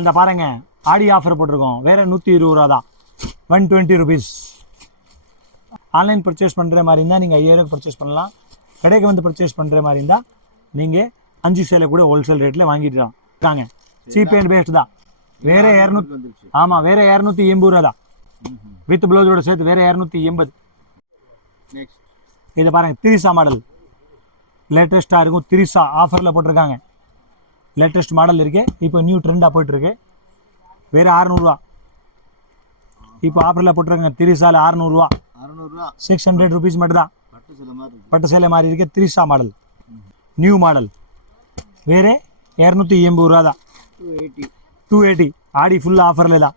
அந்த பாருங்க ஆடி ஆஃபர் போட்டிருக்கோம். வேறு 120 ரூபா தான், 120 ருபீஸ். ஆன்லைன் பர்ச்சேஸ் பண்ணுற மாதிரி இருந்தால் நீங்கள் 5000 பர்ச்சேஸ் பண்ணலாம். கடைக்கு வந்து பர்ச்சேஸ் பண்ணுற மாதிரி இருந்தால் நீங்கள் 5 சேலை கூட ஹோல்சேல் ரேட்டில் வாங்கிட்டுலாம் இருக்காங்க. சீப் அண்ட் பெஸ்ட் தான். வேறு 200, ஆமாம், வேறு 280 ரூபா தான். வித் ப்ளவுஸோட சேர்த்து வேறு 280. இதை பாருங்கள், திரிசா மாடல் லேட்டஸ்ட்டாக இருக்கும். திரிசா ஆஃபரில் போட்டிருக்காங்க. லேட்டஸ்ட் மாடல் இருக்கு. இப்போ நியூ ட்ரெண்டாக போயிட்டுருக்கு. வேறு 600 ரூபா. இப்போ ஆஃபரில் போட்டிருக்காங்க. திரிசாவில் 600 ரூபா, 600 ருபீஸ் மட்டும் தான். பட்டு சேலை மாதிரி இருக்கு. Trisha model, new model. வேறு 280 ரூபா தான், 280. ஆடி ஃபுல் ஆஃபரில் தான்.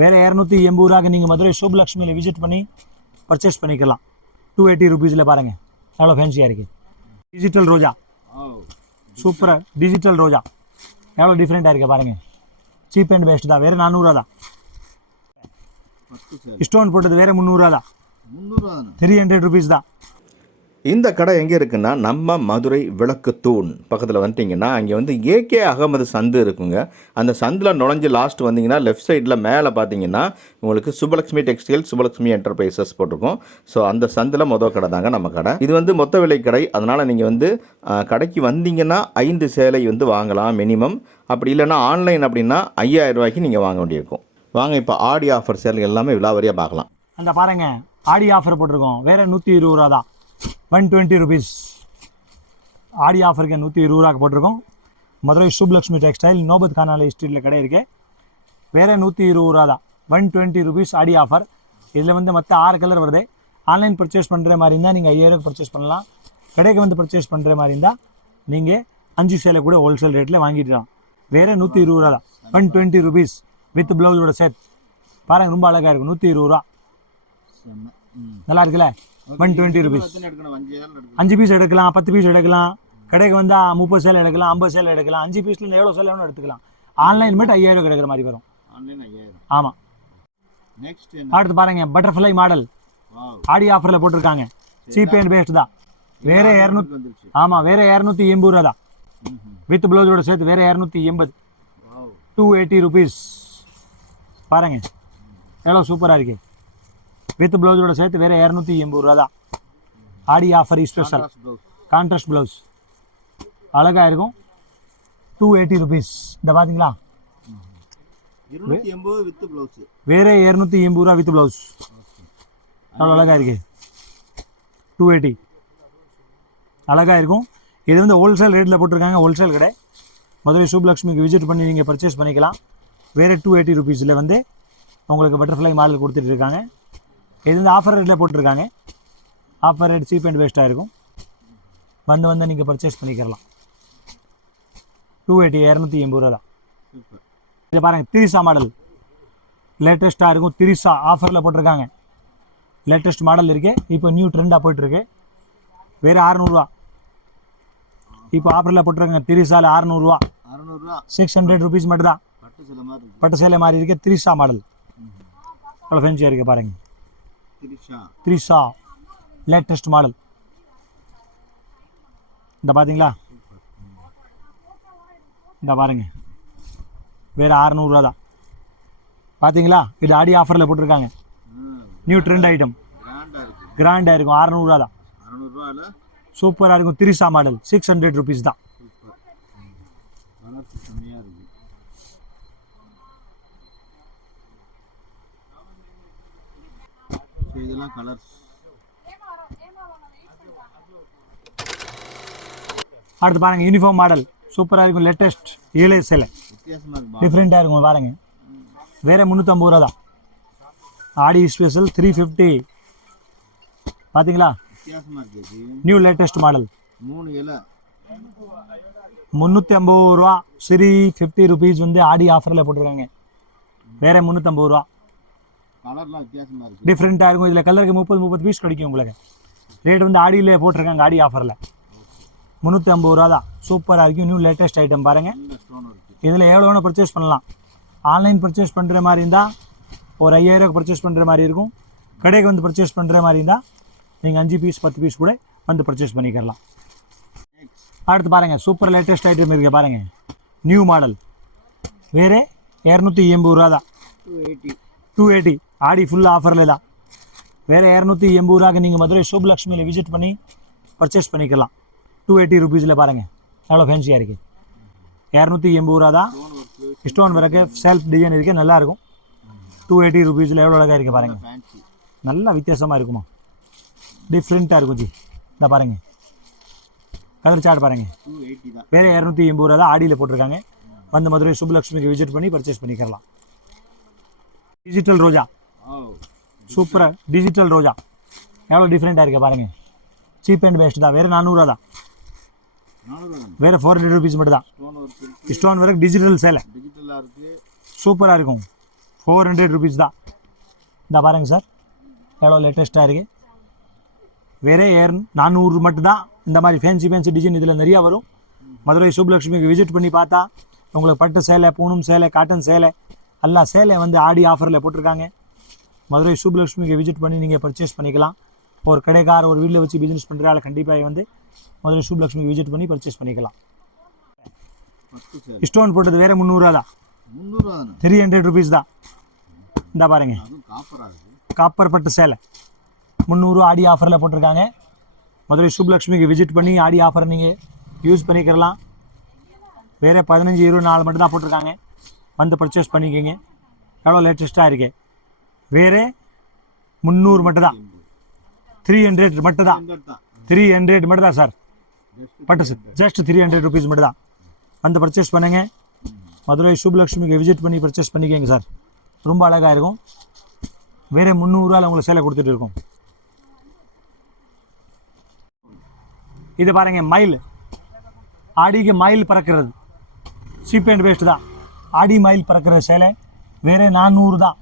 வேறு 280 ரூபாய்க்கு நீங்கள் மதுரை சுப்லக்ஷ்மியில் விசிட் பண்ணி பர்ச்சேஸ் பண்ணிக்கலாம். 280 ருபீஸில் பாருங்கள் எவ்வளோ ஃபேன்சியாக இருக்குது. டிஜிட்டல் ரோஜா, சூப்பராக டிஜிட்டல் ரோஜா எவ்வளோ டிஃப்ரெண்ட்டாக இருக்குது பாருங்கள். சீப் அண்ட் பெஸ்ட் தான். வேறு 400 ரூபா தான். ஸ்டோன் போட்டது வேறு 300 ரூபா தான், 300 ருபீஸ் தான். இந்த கடை எங்கே இருக்குன்னா நம்ம மதுரை விளக்குத்தூண் பக்கத்தில் வந்துட்டிங்கன்னா அங்கே வந்து ஏகே அகமது சந்து இருக்குங்க. அந்த சந்தில் நுழைஞ்சு லாஸ்ட் வந்தீங்கன்னா லெஃப்ட் சைடில் மேலே பார்த்தீங்கன்னா உங்களுக்கு சுபலக்ஷ்மி டெக்ஸ்டைல், சுபலக்ஷ்மி என்டர்பிரைசஸ் போட்டிருக்கோம். ஸோ அந்த சந்தில் மொதல் கடை தாங்க நம்ம கடை. இது வந்து மொத்த விலை கடை. அதனால் நீங்கள் வந்து கடைக்கு வந்தீங்கன்னா 5 சேலை வந்து வாங்கலாம் மினிமம். அப்படி இல்லைன்னா ஆன்லைன் அப்படின்னா 5000 ரூபாய்க்கு நீங்கள் வாங்க வேண்டியிருக்கும். வாங்க இப்போ ஆடி ஆஃபர் சேல் எல்லாமே விலாவரியாக பார்க்கலாம். அந்த பாருங்க ஆடி ஆஃபர் போட்டிருக்கோம். வேறு 120 ரூபா தான், 120 ருபீஸ். ஆடி ஆஃபருக்கு 120 ரூபாய்க்கு போட்டிருக்கோம். மதுரை சுப்லக்ஷ்மி டெக்ஸ்டைல், நோபத் கானாலி ஸ்ட்ரீட்டில் கடை இருக்குது. வேறு 120 ரூபா தான், 120 ருபீஸ் ஆடி ஆஃபர். இதில் வந்து மற்ற 6 கலர் வருது. ஆன்லைன் பர்ச்சேஸ் பண்ணுற மாதிரி இருந்தால் நீங்கள் 5000 பர்ச்சேஸ் பண்ணலாம். கடைக்கு வந்து பர்ச்சேஸ் பண்ணுற மாதிரி இருந்தால் நீங்கள் 5 சேலை கூட ஹோல்சேல் ரேட்டில் வாங்கிடலாம். வேறு 120 ரூபா தான், 120 ருபீஸ் வித் ப்ளவுஸோட சேர்த்து. பாருங்கள் ரொம்ப அழகாக இருக்கும். 120 ரூபா நல்லா இருக்குல்ல. 120 ருபீஸ். 5 பீஸ் எடுக்கலாம், 10 பீஸ் எடுக்கலாம். கடைக்கு வந்தால் 30 சேலை எடுக்கலாம், 50 சேலை எடுக்கலாம். 5 பீஸில் எவ்வளோ சேலை வேணும் எடுத்துக்கலாம். ஆன்லைன் மட்டும் 5000 கிடைக்கிற மாதிரி வரும். ஆமாம். அடுத்து பாருங்க பட்டர்ஃப்ளை மாடல் ஆடி ஆஃபரில் போட்டிருக்காங்க. சீப் அண்ட் பெஸ்ட் தான். வேறு 200, ஆமாம், வேறு 280 ரூபா தான். வித் ப்ளவுஸோட சேர்த்து வேறு 280, 280 ருபீஸ். பாருங்க எவ்வளோ சூப்பராக இருக்கு. வித் ப்ளவுஸோட சேர்த்து வேறு 280 ரூபா தான். ஆடி ஆஃபர் ஸ்பெஷல் கான்ட்ராஸ்ட் ப்ளவுஸ் அழகாக இருக்கும். 280 ருபீஸ். இந்த பார்த்தீங்களா, வேறு 280 ரூபா வித் ப்ளவுஸ். அவ்வளோ அழகாக இருக்கு. 280 அழகாக இருக்கும். இது வந்து ஹோல்சேல் ரேட்டில் போட்டிருக்காங்க. ஹோல்சேல் கடை. மதுரை சுப்லக்ஷ்மிக்கு விசிட் பண்ணி நீங்கள் பர்ச்சேஸ் பண்ணிக்கலாம். வேறு 280 ருபீஸில் வந்து உங்களுக்கு பட்டர்ஃப்ளை மாடல் கொடுத்துட்டு இருக்காங்க. இது வந்து ஆஃபர் ரேட்டில் போட்டிருக்காங்க. ஆஃபர் ரேட் சீப் அண்ட் பெஸ்ட்டாக இருக்கும். வந்து நீங்கள் பர்ச்சேஸ் பண்ணிக்கலாம். 280, 280 ரூபா தான். இதை பாருங்கள் திரிசா மாடல் லேட்டஸ்ட்டாக இருக்கும். திரிசா ஆஃபரில் போட்டிருக்காங்க. லேட்டஸ்ட் மாடல் இருக்கு. இப்போ நியூ ட்ரெண்டாக போயிட்டுருக்கு. வேறு 600 ரூபா. இப்போ ஆஃபரில் போட்டிருக்காங்க. திரிசாவில் 600 ரூபா, 600 ருபீஸ் மட்டும் தான். பட்டு சேலை மாதிரி இருக்கு. திரிசா மாடல் அவ்வளோ ஃபேன்சியாக இருக்குது பாருங்கள். Trisha latest model. இந்த பார்த்தீங்களா, இந்த பாருங்க வேறு 600 ரூபா தான். பார்த்தீங்களா, இது ஆடி ஆஃபரில் போட்டிருக்காங்க. நியூ ட்ரெண்ட் ஐட்டம், கிராண்டாக இருக்கும். 600 ரூபா தான். சூப்பராக இருக்கும். திரிசா மாடல் 600 ருபீஸ் தான். இதெல்லாம் கலர்ஸ். அடுத்து பாருங்க யூனிஃபார்ம் மாடல் சூப்பராக இருக்கும். லேட்டஸ்ட் ஏழை சேலை டிஃப்ரெண்ட்டாக இருக்கும் பாருங்க. வேறு 350 ரூபா தான். ஆடி ஸ்பெஷல் 350. பார்த்தீங்களா, நியூ லேட்டஸ்ட் மாடல் 350 ரூபா. 350 ருபீஸ் வந்து ஆடி ஆஃபரில் போட்டிருக்காங்க. வேறு 350 ரூபா. டிஃப்ரெண்ட்டாக இருக்கும். இதில் கலருக்கு 30 பீஸ் கிடைக்கும் உங்களுக்கு. ரேட் வந்து ஆடியில் போட்டிருக்காங்க. ஆடி ஆஃபரில் 350 ரூபா தான். சூப்பராக இருக்கும். நியூ லேட்டஸ்ட் ஐட்டம் பாருங்கள். இதில் எவ்வளோ வேணும் பர்ச்சேஸ் பண்ணலாம். ஆன்லைன் பர்ச்சேஸ் பண்ணுற மாதிரி இருந்தால் ஒரு 5000 பர்ச்சேஸ் பண்ணுற மாதிரி இருக்கும். கடைக்கு வந்து பர்ச்சேஸ் பண்ணுற மாதிரி இருந்தால் நீங்கள் 5 பீஸ் 10 பீஸ் கூட வந்து பர்ச்சேஸ் பண்ணிக்கலாம். அடுத்து பாருங்கள் சூப்பர் லேட்டஸ்ட் ஐட்டம் இருக்குது பாருங்கள். நியூ மாடல் வேறு 280 ரூபா தான். 280 ஆடி ஃபுல் ஆஃபரில் தான். வேறு 280 ரூபாய்க்கு நீங்கள் மதுரை சுப்லக்ஷ்மியில் விசிட் பண்ணி பர்ச்சேஸ் பண்ணிக்கலாம். 280 ருபீஸில் பாருங்கள் எவ்வளோ ஃபேன்சியாக இருக்குது. 280 ரூபா தான். ஸ்டோன் ஒர்க்கு செல்ஃப் டிசைன் இருக்குது, நல்லாயிருக்கும். 280 ருபீஸில் எவ்வளோ அழகாக இருக்குது பாருங்கள். நல்லா வித்தியாசமாக இருக்குமா, டிஃப்ரெண்ட்டாக இருக்கும் ஜி. இந்த பாருங்கள் கலர் சார்ட் பாருங்கள். வேறு 280 ரூபா தான் ஆடியில் போட்டிருக்காங்க. வந்து மதுரை சுப்லக்ஷ்மிக்கு விசிட் பண்ணி பர்ச்சேஸ் பண்ணிக்கலாம். டிஜிட்டல் ரோஜா சூப்பராக, டிஜிட்டல் ரோஜா எவ்வளோ டிஃப்ரெண்ட்டாக இருக்குது பாருங்கள். சீப் அண்ட் பெஸ்ட் தான். வேறு 400 ரூபா தான். வேறு 400 ருபீஸ் மட்டும் தான். ஸ்டோன் ஒர்க் டிஜிட்டல் சேலை சூப்பராக இருக்கும். 400 ருபீஸ் தான். இந்த பாருங்கள் சார் எவ்வளோ லேட்டஸ்ட்டாக இருக்குது. வேறு 400 மட்டும் தான். இந்த மாதிரி ஃபேன்சி டிசைன் இதில் நிறையா வரும். மதுரை சுப்லக்ஷ்மிக்கு விசிட் பண்ணி பார்த்தா உங்களுக்கு பட்டு சேலை, பூனம் சேலை, காட்டன் சேலை எல்லா சேலை வந்து ஆடி ஆஃபரில் போட்டிருக்காங்க. மதுரை சுப்லக்ஷ்மிக்கு விசிட் பண்ணி நீங்கள் பர்ச்சேஸ் பண்ணிக்கலாம். ஒரு கடைக்கார ஒரு வீட்டில் வச்சு பிஸ்னஸ் பண்ணுறால கண்டிப்பாக வந்து மதுரை சுப்லக்ஷ்மிக்கு விசிட் பண்ணி பர்ச்சேஸ் பண்ணிக்கலாம். ஸ்டோன் போட்டது வேறு 300 ரூபா தான். 300 ருபீஸ் தான். இந்த பாருங்க காப்பர் பட்டு சேலை 300 ஆடி ஆஃபரில் போட்டிருக்காங்க. மதுரை சுப்லக்ஷ்மிக்கு விசிட் பண்ணி ஆடி ஆஃபர் நீங்கள் யூஸ் பண்ணிக்கிறலாம். வேறு 15, 24 மட்டும் தான் போட்டிருக்காங்க. வந்து பர்ச்சேஸ் பண்ணிக்கோங்க. எவ்வளோ லேட்டஸ்ட்டாக இருக்கு. வேறு 300 மட்டும் தான். 300 மட்டும் தான். 300 மட்டும் தான் சார். பட்டு சார் ஜஸ்ட் 300 ருபீஸ் மட்டும் தான். வந்து பர்ச்சேஸ் பண்ணுங்கள். மதுரை சுப்லக்ஷ்மிக்கு விசிட் பண்ணி பர்ச்சேஸ் பண்ணிக்கோங்க சார். ரொம்ப அழகாக இருக்கும். வேறு 300 ரூபாயில் உங்களுக்கு சேலை கொடுத்துட்டு இருக்கோம். இது பாருங்கள் மயில். ஆடிக்கு மயில் பறக்கிறது சீப் அண்ட் பெஸ்ட் தான். ஆடி மயில் பறக்கிற சேலை வேறு 400 தான்.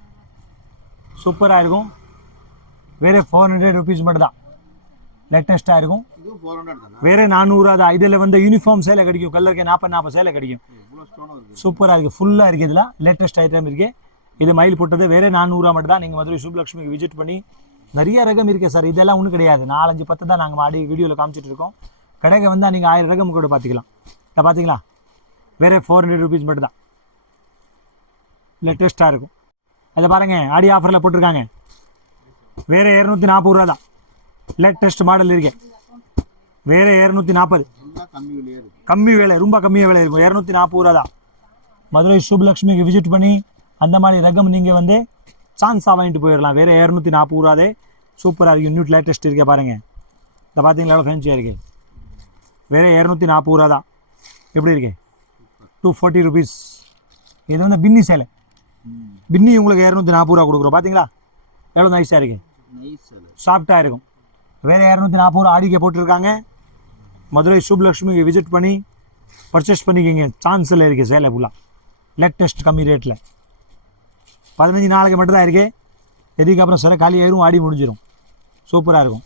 சூப்பராக இருக்கும். வேறு 400 ருபீஸ் மட்டும் தான். லேட்டஸ்ட்டாக இருக்கும். வேறு 400 ரூபா தான். இதில் வந்து யூனிஃபார்ம் சேலை கிடைக்கும். கலருக்கு 40 சேலை கிடைக்கும். சூப்பராக இருக்குது. ஃபுல்லாக இருக்குது. இதில் லேட்டஸ்ட் ஐட்டம் இருக்குது. இது மயில் போட்டது வேறு 400 ரூபா மட்டும் தான். நீங்கள் மதுரை சுப்லக்ஷ்மிக்கு விசிட் பண்ணி நிறைய ரகம் இருக்குது சார். இதெல்லாம் ஒன்றும் கிடையாது. 4, 5, 10 தான் நாங்கள் ஆடி வீடியோவில் காமிச்சிட்டு இருக்கோம். கடைக்கு வந்தால் நீங்கள் 1000 ரகம் கூட பார்த்துக்கலாம். இதை பார்த்தீங்களா வேறு 400 ருபீஸ் மட்டும் தான். லேட்டஸ்ட்டாக இருக்கும். அதை பாருங்கள் ஆடி ஆஃபரில் போட்டிருக்காங்க. வேறு 240 ரூபா தான். லேட்டஸ்ட் மாடல் இருக்கு. வேறு 240 கம்மி விலை, ரொம்ப கம்மியாக விலை இருக்கும். 240 ரூபா தான். மதுரை சுப்லக்ஷ்மிக்கு விசிட் பண்ணி அந்த மாதிரி ரகம் நீங்கள் வந்து சான்ஸாக வாங்கிட்டு போயிடலாம். வேறு 240 ரூபாதே. சூப்பராக இருக்குது. நியூ லேட்டஸ்ட் இருக்கே பாருங்கள். இதை பார்த்தீங்களா எவ்வளோ ஃபேன்சியாக இருக்குது. வேறு 240 ரூபா தான். எப்படி இருக்கு. 240 ருபீஸ். இது வந்து பின்னி சேலை. பின்னி உங்களுக்கு 240 ரூபா கொடுக்குறோம். பார்த்தீங்களா எவ்வளோ நைஸாக இருக்குது. சாஃப்டாக இருக்கும். வேறு 240 ரூபா ஆடிக்க போட்டிருக்காங்க. மதுரை சுப்லக்ஷ்மிக்கு விசிட் பண்ணி பர்ச்சேஸ் பண்ணிக்கிங்க. சான்ஸில் இருக்குது சேலை ஃபுல்லாக லேட்டஸ்ட் கம்மி ரேட்டில். 15 நாளைக்கு மட்டும் தான் இருக்குது. எதுக்கு அப்புறம் சில காலி ஆயிரும், ஆடி முடிஞ்சிடும். சூப்பராக இருக்கும்.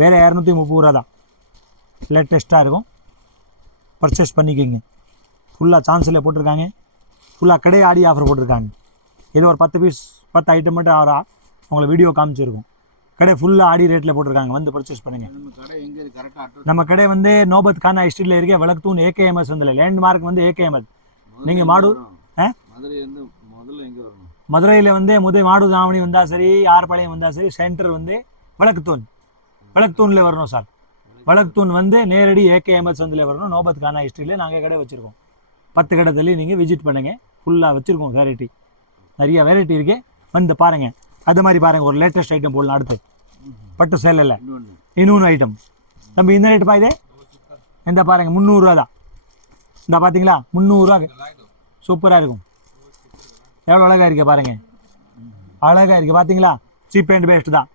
வேறு 230 ரூபா தான். லேட்டஸ்ட்டாக இருக்கும். பர்ச்சேஸ் பண்ணிக்கிங்க. ஃபுல்லாக சான்ஸில் போட்டிருக்காங்க. ஃபுல்லாக கடை ஆடி ஆஃபர் போட்டிருக்காங்க. இது ஒரு 10 பீஸ் 10 ஐட்டம் மட்டும் ஆகிறா உங்களை வீடியோ காமிச்சிருக்கும். கடை ஃபுல்லாக ஆடி ரேட்டில் போட்டிருக்காங்க. வந்து பர்ச்சேஸ் பண்ணுங்கள். நம்ம கடை வந்து நோபத் கானா ஸ்ட்ரீட்டில் இருக்க விளக்குத்தூண் ஏகேஎம்எஸ் வந்து லேண்ட்மார்க் வந்து ஏகேஎம்எஸ். நீங்கள் மதுரையில் வந்து மாடு தாவணி வந்தால் சரி, ஆர்பாளையம் வந்தால் சரி, சென்டர் வந்து விளக்குத்தூணில் வரணும் சார். விளக்குத்தூண் வந்து நேரடி ஏகேஎம்எஸ் வந்தில் வரணும். நோபத் கானா ஸ்ட்ரீட்டில் நாங்கள் கடை வச்சுருக்கோம். 10 கடை தள்ளி நீங்கள் விசிட் பண்ணுங்கள். ஃபுல்லாக வச்சுருக்கோம். வெரைட்டி நிறைய வெரைட்டி இருக்குது. வந்து பாருங்கள். அது மாதிரி பாருங்கள். ஒரு லேட்டஸ்ட் ஐட்டம் போடலாம். அடுத்து பட்டு சேலையில் இன்னொன்று ஐட்டம். நம்ம இந்த ரேட்டு பாயுதே. இந்த பாருங்கள் 300 ரூபா தான். இந்த பார்த்தீங்களா 300 ரூபா. சூப்பராக இருக்கும். எவ்வளோ அழகாக இருக்குது பாருங்கள். அழகாக இருக்குது பார்த்தீங்களா. சீப் அண்ட் பெஸ்ட் தான்.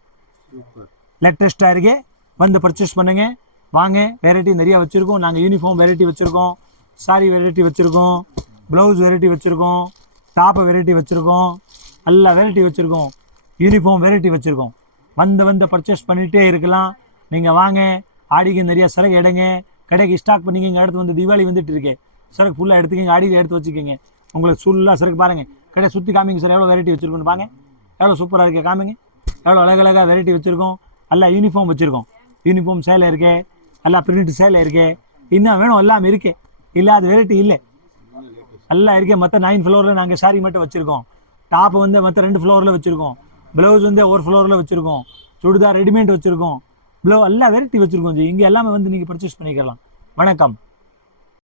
லேட்டஸ்ட்டாக இருக்குது. வந்து பர்ச்சேஸ் பண்ணுங்கள். வாங்க. வெரைட்டி நிறையா வச்சுருக்கோம். நாங்கள் யூனிஃபார்ம் வெரைட்டி வச்சுருக்கோம். சாரி வெரைட்டி வச்சுருக்கோம். ப்ளவுஸ் வெரைட்டி வச்சுருக்கோம். டாப்பு வெரைட்டி வச்சுருக்கோம். எல்லா வெரைட்டி வச்சுருக்கோம். யூனிஃபார்ம் வெரைட்டி வச்சுருக்கோம். வந்து பர்ச்சேஸ் பண்ணிகிட்டே இருக்கலாம். நீங்கள் வாங்க. ஆடிக்கு நிறையா சரக்கு எடுங்க. கடைக்கு ஸ்டாக் பண்ணிக்கிங்க. அடுத்து வந்து தீபாவளி வந்துட்டு இருக்கு. சரக்கு ஃபுல்லாக எடுத்துக்கிங்க. ஆடியில் எடுத்து வச்சுக்கிங்க. உங்களுக்கு ஃபுல்லாக சரக்கு பாருங்கள். கடை சுற்றி காமிங்க சார். எவ்வளோ வெரைட்டி வச்சுருக்கோன்னு பாருங்க. எவ்வளோ சூப்பராக இருக்குது. காமிங்க. எவ்வளோ அழகழகாக வெரைட்டி வச்சுருக்கோம். எல்லாம் யூனிஃபார்ம் வச்சுருக்கோம். யூனிஃபார்ம் சேலை இருக்கே. எல்லாம் பிரிண்ட் சேலை இருக்கே. இன்னும் வேணும் எல்லாம் இருக்கே. இல்லாத வெரைட்டி இல்லை. எல்லாம் இருக்கே. மற்ற 9 ஃப்ளோரில் நாங்கள் சாரி மட்டும் வச்சுருக்கோம். டாப் வந்து மற்ற 2 ஃப்ளோரில் வச்சுருக்கோம். ப்ளவுஸ் வந்து ஒரு ஃப்ளோரில் வச்சுருக்கோம். சுடிதார் ரெடிமேட் வச்சுருக்கோம். எல்லாம் வெரைட்டி வச்சுருக்கோம் ஜி. இங்கே எல்லாமே வந்து நீங்கள் பர்ச்சேஸ் பண்ணிக்கலாம். வணக்கம்.